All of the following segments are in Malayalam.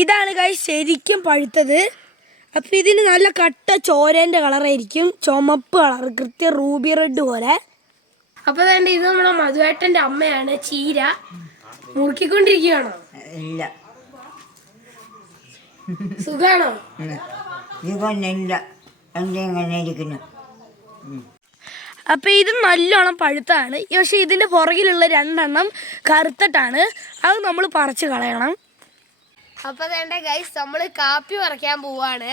ഇതാണ് കൈ ശരിക്കും പഴുത്തത്. അപ്പം ഇതിന് നല്ല കട്ട ചോരേന്റെ കളറായിരിക്കും. ചുമപ്പ് കളർ കൃത്യം റൂബി റെഡ് പോലെ. അപ്പോൾ തന്നെ ഇത് നമ്മളെ മധുവേട്ടന്റെ അമ്മയാണ് ചീര. മുറുക്കിക്കൊണ്ടിരിക്കുകയാണോ? ഇല്ല. സുഖാണോ? ഇതൊന്നില്ല എന്റെ ഇങ്ങനെ ഇരിക്കുന്നു? അപ്പം ഇത് നല്ലോണം പഴുത്താണ്. പക്ഷെ ഇതിന്റെ പുറകിലുള്ള രണ്ടെണ്ണം കറുത്തിട്ടാണ്. അത് നമ്മൾ പറിച്ചു കളയണം. അപ്പൊ വേണ്ട ഗൈസ് നമ്മൾ കാപ്പി പറിക്കാൻ പോവാണ്.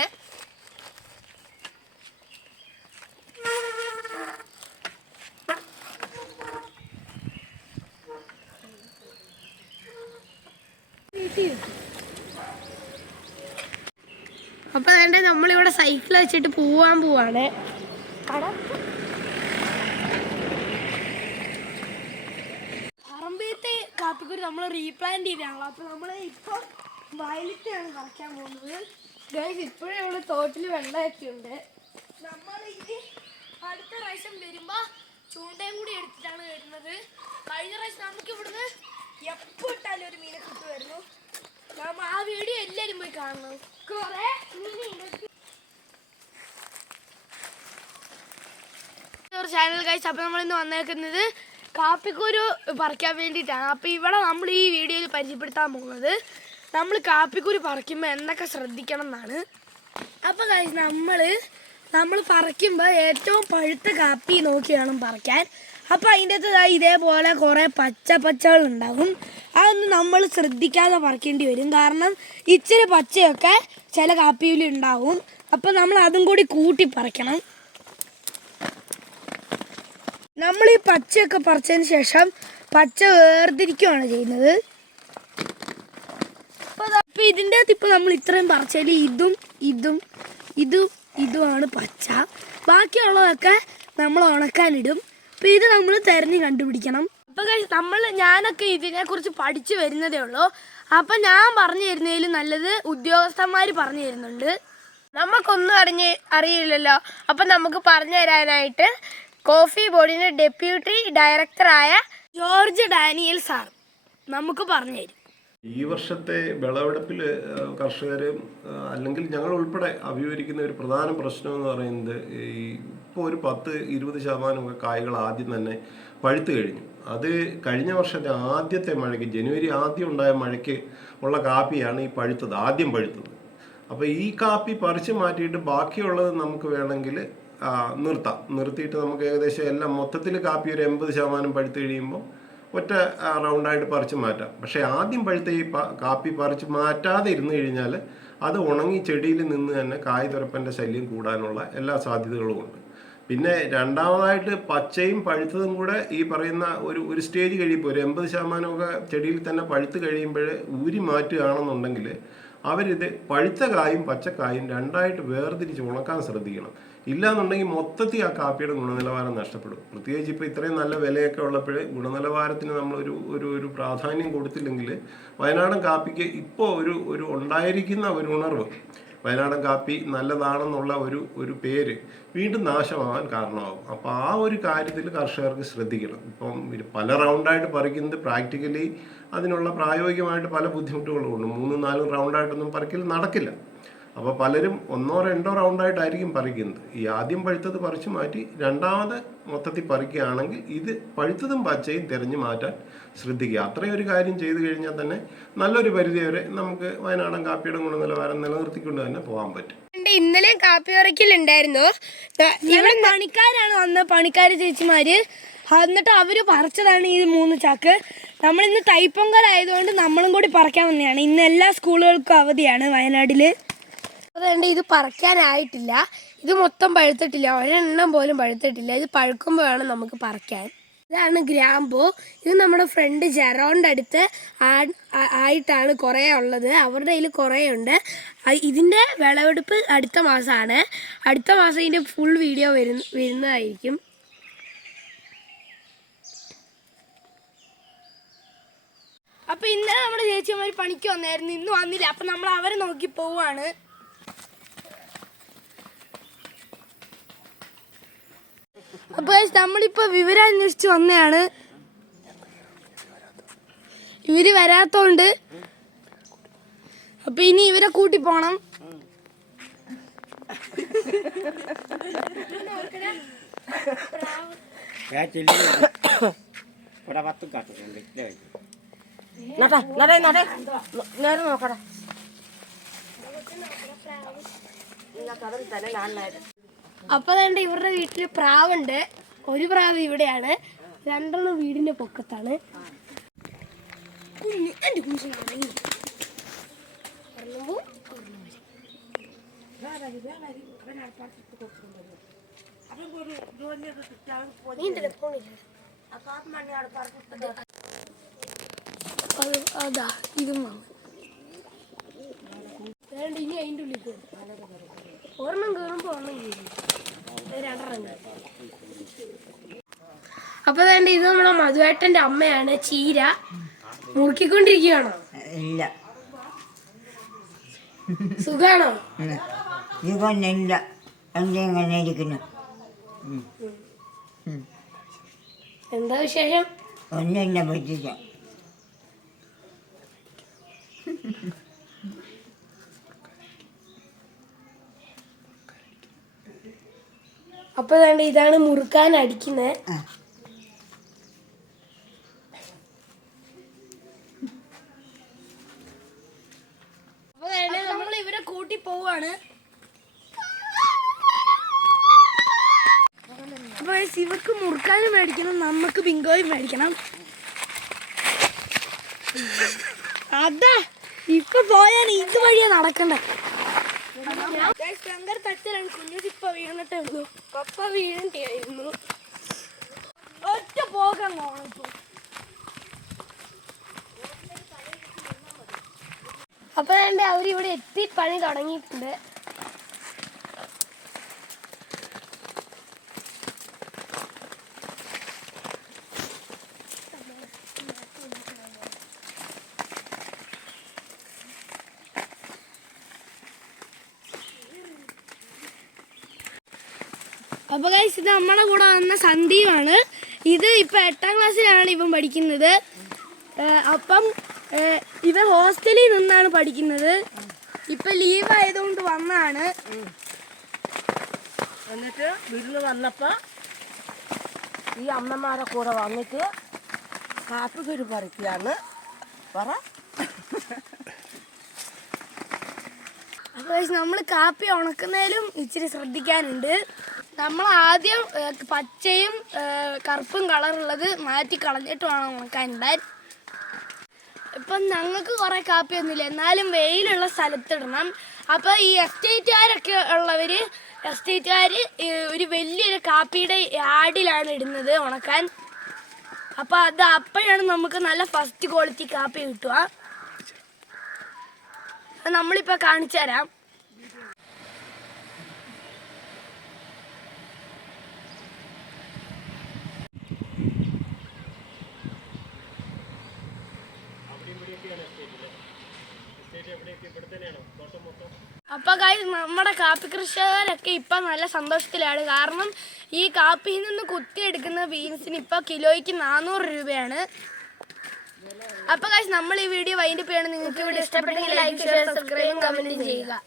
അപ്പൊ വേണ്ട നമ്മളിവിടെ സൈക്കിൾ വെച്ചിട്ട് പോവാൻ പോവാണ്. പറമ്പിലത്തെ കാപ്പിക്കുരു നമ്മൾ റീപ്ലാന്റ് ചെയ്താണല്ലോ അപ്പൊ നമ്മൾ ഇപ്പോൾ വയലറ്റാണ് പറിക്കാൻ പോകുന്നത്. ഗൈസ് ഇപ്പോഴും ഇവിടെ തോട്ടിൽ വെള്ളമൊക്കെ ഉണ്ട്. നമ്മൾ ഇനി അടുത്ത പ്രാവശ്യം വരുമ്പോ ചൂണ്ടയും കൂടി എടുത്തിട്ടാണ് വരുന്നത്. കഴിഞ്ഞ പ്രാവശ്യം നമുക്ക് ഇവിടുന്ന് എപ്പോ ഇട്ടാലും ഒരു മീനെ കിട്ടുമായിരുന്നു. നമ്മൾ ആ വീഡിയോ എല്ലാരും പോയി കാണണം. കുറെ ചാനൽ കഴിച്ച് അപ്പം നമ്മളിന്ന് വന്നേക്കുന്നത് കാപ്പിക്കുരു പറിക്കാൻ വേണ്ടിയിട്ടാണ്. അപ്പം ഇവിടെ നമ്മൾ ഈ വീഡിയോയിൽ പരിചയപ്പെടുത്താൻ പോകുന്നത്. നമ്മൾ കാപ്പിക്കുരു പറിക്കുമ്പോൾ എന്തൊക്കെ ശ്രദ്ധിക്കണം എന്നാണ് അപ്പോൾ കഴിച്ച് നമ്മൾ നമ്മൾ പറിക്കുമ്പോൾ ഏറ്റവും പഴുത്ത കാപ്പി നോക്കി വേണം പറിക്കാൻ. അപ്പോൾ അതിന്റെ അകത്ത് ഇതേപോലെ കുറേ പച്ച പച്ചകളുണ്ടാകും അതൊന്നും നമ്മൾ ശ്രദ്ധിക്കാതെ പറിക്കേണ്ടി വരും. കാരണം ഇച്ചിരി പച്ചയൊക്കെ ചില കാപ്പിയിൽ ഉണ്ടാവും. അപ്പോൾ നമ്മൾ അതും കൂടി കൂട്ടി പറിക്കണം. നമ്മൾ ഈ പച്ചയൊക്കെ പറിച്ചതിന് ശേഷം പച്ച വേർതിരിക്കുകയാണ് ചെയ്യുന്നത്. അപ്പോൾ ഇതിന്റെ അകത്ത് ഇപ്പൊ നമ്മൾ ഇത്രയും പറിച്ചാൽ ഇതും ഇതും ഇതും ഇതുമാണ് പച്ച. ബാക്കിയുള്ളതൊക്കെ നമ്മൾ ഉണക്കാനിടും. അപ്പൊ ഇത് നമ്മൾ തെരഞ്ഞു കണ്ടുപിടിക്കണം. അപ്പൊ നമ്മൾ ഞാനൊക്കെ ഇതിനെ കുറിച്ച് പഠിച്ചു വരുന്നതേ ഉള്ളൂ. അപ്പൊ ഞാൻ പറഞ്ഞു തരുന്നതിൽ നല്ലത് ഉദ്യോഗസ്ഥന്മാർ പറഞ്ഞു തരുന്നുണ്ട്. നമുക്കൊന്നും അറിഞ്ഞ് അറിയില്ലല്ലോ. അപ്പം നമുക്ക് പറഞ്ഞു തരാനായിട്ട് കോഫി ബോർഡിന്റെ ഡെപ്യൂട്ടി ഡയറക്ടറായ ജോർജ് ഡാനിയൽ സാർ നമുക്ക് പറഞ്ഞു തരും. ഈ വർഷത്തെ വിളവെടുപ്പിൽ കർഷകർ അല്ലെങ്കിൽ ഞങ്ങൾ ഉൾപ്പെടെ അഭിമുഖീകരിക്കുന്ന ഒരു പ്രധാന പ്രശ്നം എന്ന് പറയുന്നത് ഈ ഇപ്പോൾ ഒരു പത്ത് ഇരുപത് ശതമാനമൊക്കെ കായ്കൾ ആദ്യം തന്നെ പഴുത്ത് കഴിഞ്ഞു. അത് കഴിഞ്ഞ വർഷത്തെ ആദ്യത്തെ മഴയ്ക്ക് ജനുവരി ആദ്യം ഉണ്ടായ മഴയ്ക്ക് ഉള്ള കാപ്പിയാണ് ഈ പഴുത്തത് ആദ്യം പഴുത്തത്. അപ്പോൾ ഈ കാപ്പി പറിച്ച് മാറ്റിയിട്ട് ബാക്കിയുള്ളത് നമുക്ക് വേണമെങ്കിൽ നിർത്താം. നിർത്തിയിട്ട് നമുക്ക് ഏകദേശം എല്ലാം മൊത്തത്തിൽ കാപ്പി ഒരു എൺപത് ശതമാനം പഴുത്ത് കഴിയുമ്പോൾ ഒറ്റ റൗണ്ടായിട്ട് പറിച്ച് മാറ്റാം. പക്ഷേ ആദ്യം പഴുത്ത ഈ കാപ്പി പറിച്ച് മാറ്റാതെ ഇരുന്ന് കഴിഞ്ഞാൽ അത് ഉണങ്ങി ചെടിയിൽ നിന്ന് തന്നെ കായ് തുരപ്പന്റെ ശല്യം കൂടാനുള്ള എല്ലാ സാധ്യതകളും ഉണ്ട്. പിന്നെ രണ്ടാമതായിട്ട് പച്ചയും പഴുത്തതും കൂടെ ഈ പറയുന്ന ഒരു ഒരു സ്റ്റേജ് കഴിയുമ്പോൾ ഒരു എൺപത് ശതമാനമൊക്കെ ചെടിയിൽ തന്നെ പഴുത്ത് കഴിയുമ്പോൾ ഊരി മാറ്റുകയാണെന്നുണ്ടെങ്കിൽ അവരിത് പഴുത്ത കായും പച്ചക്കായും രണ്ടായിട്ട് വേർതിരിച്ച് ഉണക്കാൻ ശ്രദ്ധിക്കണം. ഇല്ലാന്നുണ്ടെങ്കിൽ മൊത്തത്തിൽ ആ കാപ്പിയുടെ ഗുണനിലവാരം നഷ്ടപ്പെടും. പ്രത്യേകിച്ച് ഇപ്പോൾ ഇത്രയും നല്ല വിലയൊക്കെ ഉള്ളപ്പോൾ ഗുണനിലവാരത്തിന് നമ്മളൊരു ഒരു ഒരു പ്രാധാന്യം കൊടുത്തില്ലെങ്കിൽ വയനാടൻ കാപ്പിക്ക് ഇപ്പോൾ ഒരു ഒരു ഉണ്ടായിരിക്കുന്ന ഒരു ഉണർവ്. വയനാടൻ കാപ്പി നല്ലതാണെന്നുള്ള ഒരു ഒരു പേര് വീണ്ടും നാശമാവാൻ കാരണമാകും. അപ്പോൾ ആ ഒരു കാര്യത്തിൽ കർഷകർക്ക് ശ്രദ്ധിക്കണം. ഇപ്പം പല റൗണ്ടായിട്ട് പറിക്കുന്നത് പ്രാക്ടിക്കലി അതിനുള്ള പ്രായോഗികമായിട്ട് പല ബുദ്ധിമുട്ടുകളും ഉണ്ട് മൂന്നും നാലും റൗണ്ടായിട്ടൊന്നും പറിക്കൽ നടക്കില്ല. അപ്പോൾ പലരും ഒന്നോ രണ്ടോ റൗണ്ടായിട്ടായിരിക്കും പറിക്കുന്നത്. ഈ ആദ്യം പഴുത്തത് പറിച്ചു മാറ്റി രണ്ടാമത് മൊത്തത്തിൽ പറിക്കുകയാണെങ്കിൽ ഇത് പഴുത്തതും പച്ചയും തിരഞ്ഞു മാറ്റാൻ ശ്രദ്ധിക്കുക. അത്രയും ഒരു കാര്യം ചെയ്തു കഴിഞ്ഞാൽ തന്നെ നല്ലൊരു പരിധി വരെ നമുക്ക് വയനാടൻ കാപ്പിയുടെ ഗുണനിലവാരം നിലനിർത്തിക്കൊണ്ട് തന്നെ പോകാൻ പറ്റും. ഇന്നലെ കാപ്പി ഉറക്കിലുണ്ടായിരുന്നു. ഇവിടെ പണിക്കാരാണ് വന്ന പണിക്കാർ ചേച്ചിമാര്. എന്നിട്ട് അവർ പറിച്ചതാണ് ഈ മൂന്ന് ചാക്ക്. നമ്മൾ ഇന്ന് തൈപ്പൊങ്കൽ ആയതുകൊണ്ട് നമ്മളും കൂടി പറിക്കാൻ വന്നതാണ്. ഇന്ന് എല്ലാ സ്കൂളുകൾക്കും അവധിയാണ് വയനാട്ടിൽ അതുകൊണ്ട് ഇത് പറിക്കാനായിട്ടില്ല. ഇത് മൊത്തം പഴുത്തിട്ടില്ല. ഒരെണ്ണം പോലും പഴുത്തിട്ടില്ല. ഇത് പഴുക്കുമ്പോൾ വേണം നമുക്ക് പറിക്കാൻ. ഇതാണ് ഗ്രാമ്പു. ഇത് നമ്മുടെ ഫ്രണ്ട് ജെറോണിന്റെ അടുത്ത് ആയിട്ടാണ് കുറേ ഉള്ളത്. അവരുടെ കയ്യിൽ കുറേ ഉണ്ട്. ഇതിന്റെ വിളവെടുപ്പ് അടുത്ത മാസമാണ് അടുത്ത മാസം ഇതിന്റെ ഫുൾ വീഡിയോ വരുന്ന വരുന്നതായിരിക്കും. അപ്പൊ ഇന്നലെ നമ്മുടെ ചേച്ചിമാർ പണിക്ക് വന്നായിരുന്നു. ഇന്ന് വന്നില്ല. അപ്പൊ നമ്മൾ അവരെ നോക്കി പോവാണ്. അപ്പൊ നമ്മളിപ്പോ വിവരം അന്വേഷിച്ച് വന്നതാണ് ഇവർ വരാത്തോണ്ട്. അപ്പൊ ഇനി ഇവരെ കൂട്ടി പോണം. നേരെ നോക്കടാ. കടൽ തന്നെ കാണാനായിട്ട് അപ്പൊ അതുകൊണ്ട് ഇവരുടെ വീട്ടിൽ പ്രാവുണ്ട്. ഒരു പ്രാവ് ഇവിടെയാണ്. രണ്ടെണ്ണം വീടിന്റെ പൊക്കത്താണ്. കുഞ്ഞ് എന്റെ കുഞ്ഞു? അത് ഇതും വാങ്ങും ഇനി അതിന്റെ ഉള്ളിൽ ഒരെണ്ണം കയറുമ്പോ ഒരെണ്ണം കയറും രണ്ടെണ്ണം കയറും അപ്പൊ വേണ്ട ഇത് നമ്മുടെ മധുവേട്ടന്റെ അമ്മയാണ് ചീര. മുറുക്കിക്കൊണ്ടിരിക്കുകയാണോ? ഇല്ല. സുഖാണോ. ഇതൊന്നില്ല എന്റെ ഇരിക്കുന്നു? എന്താ വിശേഷം? ഒന്നില്ല പറ്റില്ല. അപ്പൊ ഇതാണ് മുറുക്കാൻ അടിക്കുന്നത് ആ. അപ്പൊ വേണ്ട നമ്മൾ ഇവരെ കൂട്ടി പോവാണ് guys, ഇവർക്ക് മുറുക്കാനും മേടിക്കണം നമുക്ക് ബിങ്കോയും മേടിക്കണം. അതാ ഇപ്പൊ പോയാണ് ഇത് വഴിയാ നടക്കണ്ട. ശങ്കർ തച്ചലാണ്. കുഞ്ഞുസ് ഇപ്പൊ വീണിട്ടേ ഉള്ളൂ. പപ്പ വീണിട്ടായിരുന്നു ഒറ്റ പോകാൻ പോണം ഇപ്പൊ. അപ്പൊ അവരിവിടെ എത്തി പണി തുടങ്ങിയിട്ടുണ്ട്. അപ്പൊ ഗൈസ് ഇത് നമ്മുടെ കൂടെ വന്ന സന്ദീപാണ്. ഇത് ഇപ്പൊ എട്ടാം ക്ലാസ്സിലാണ് ഇവൻ പഠിക്കുന്നത്. അപ്പം ഇവ ഇവൻ ഹോസ്റ്റലിൽ നിന്നാണ് പഠിക്കുന്നത്. ഇപ്പൊ ലീവ് ആയതുകൊണ്ട് വന്നാണ്. എന്നിട്ട് വീട്ടിൽ വന്നപ്പോ ഈ അമ്മമാരെ കൂടെ വന്നിട്ട് കാപ്പിക്കുരു പറിക്കുകയാണ് പറ. അപ്പൊ ഗൈസ് നമ്മൾ കാപ്പി ഉണക്കുന്നതിലും ഇച്ചിരി ശ്രദ്ധിക്കാനുണ്ട്. നമ്മൾ ആദ്യം പച്ചയും കറുപ്പും കളറുള്ളത് മാറ്റി കളഞ്ഞിട്ട് വേണം ഉണക്കാനുണ്ടാൻ. ഇപ്പം ഞങ്ങൾക്ക് കുറെ കാപ്പിയൊന്നുമില്ല എന്നാലും വെയിലുള്ള സ്ഥലത്തിടണം. അപ്പോൾ ഈ എസ്റ്റേറ്റുകാരൊക്കെ ഉള്ളവർ എസ്റ്റേറ്റുകാർ ഒരു വലിയൊരു കാപ്പിയുടെ ആടിലാണ് ഇടുന്നത് ഉണക്കാൻ. അപ്പോൾ അത് അപ്പോഴാണ് നമുക്ക് നല്ല ഫസ്റ്റ് ക്വാളിറ്റി കാപ്പി കിട്ടുക. നമ്മളിപ്പോൾ കാണിച്ചു തരാം അപ്പൊ കാര്യം നമ്മുടെ കാപ്പി കൃഷിക്കാരൊക്കെ ഇപ്പൊ നല്ല സന്തോഷത്തിലാണ്. കാരണം ഈ കാപ്പിയിൽ നിന്ന് കുത്തിയെടുക്കുന്ന ബീൻസിന് ഇപ്പൊ കിലോയ്ക്ക് നാനൂറ് രൂപയാണ്. അപ്പൊ കാശ് നമ്മൾ ഈ വീഡിയോ വൈൻഡപ്പ് ചെയ്യണം. നിങ്ങൾക്ക് ഇവിടെ ഇഷ്ടപ്പെട്ടെങ്കിൽ ലൈക്ക് ഷെയർ സബ്സ്ക്രൈബും കമന്റും ചെയ്യുക.